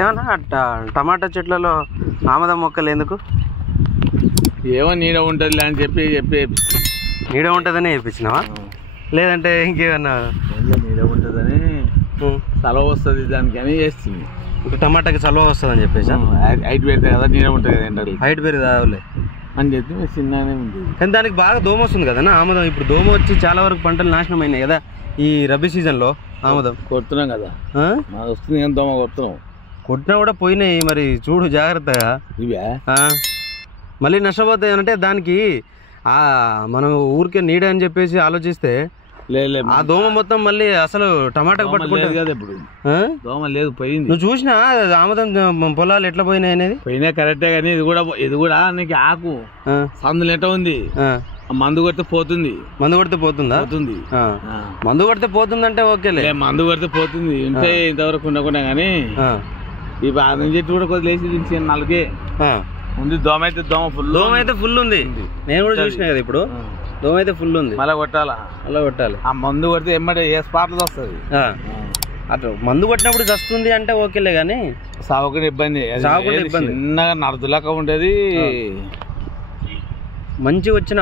ఏమన్నా టమాటా చెట్లలో ఆమదం మొక్కలు ఎందుకు? ఏమో నీడ ఉంటుంది అని చెప్పి నీడ ఉంటుందని వేయించినావా? లేదంటే ఇంకేమన్నా నీడ ఉంటుందని సెలవు వస్తుంది దానికని వేస్తుంది. ఇప్పుడు టమాటాకి చలవ వస్తుందని చెప్పేసి హైట్ పెడితే కదా నీడ ఉంటుంది కదా ఎండలు హైట్ పెరిగిదావులే అని చెప్పి చిన్ననే ఉంది. కానీ దానికి బాగా దోమ వస్తుంది కదా ఆమదం. ఇప్పుడు దోమ వచ్చి చాలా వరకు పంటలు నాశనం అయినాయి కదా ఈ రబీ సీజన్లో. ఆమదం కొడుతున్నాం కదా మాకు వస్తుంది కానీ దోమ కొడుతున్నాం. కొట్టినా కూడా పోయినాయి. మరి చూడు జాగ్రత్తగా. ఇవే మళ్ళీ నష్టపోతాయి అంటే దానికి మనం ఊరికే నీడ అని చెప్పేసి ఆలోచిస్తే ఆ దోమ మొత్తం మళ్ళీ అసలు టమాటాకు పట్టుకుంటుంది కదా. ఇప్పుడు దోమ లేదు పోయింది. నువ్వు చూసినా ఆమదం పొలాలు ఎట్లా పోయినాయి అనేది? పోయినా కరెక్టే కానీ ఇది కూడా నీకు ఆకు సందులు ఎట్లా ఉంది. మందు కొడితే పోతుంది. మందు కొడితే పోతుందా? పోతుంది. మందు కొడితే పోతుందంటే ఓకేలే. మందు కొడితే పోతుంది. ఉంటే ఇంతవరకు ఉండకుండా కానీ ఈ బాదం చెట్టు కూడా కొద్దిలేసి నలుగే ఉంది. దోమ అయితే ఫుల్ ఉంది. నేను కూడా చూసినా కదా ఇప్పుడు. దోమ అయితే ఫుల్ ఉంది. మళ్ళీ కొట్టాలి. ఆ మందు కొడితే ఎమ్మటే ఏ స్పాట్లో వస్తుంది. అట్లా మందు కొట్టినప్పుడు వస్తుంది అంటే ఓకేలే కానీ సాగుకునే ఇబ్బంది. చిన్నగా నడుతులాక ఉంటుంది. మంచిగా వచ్చిన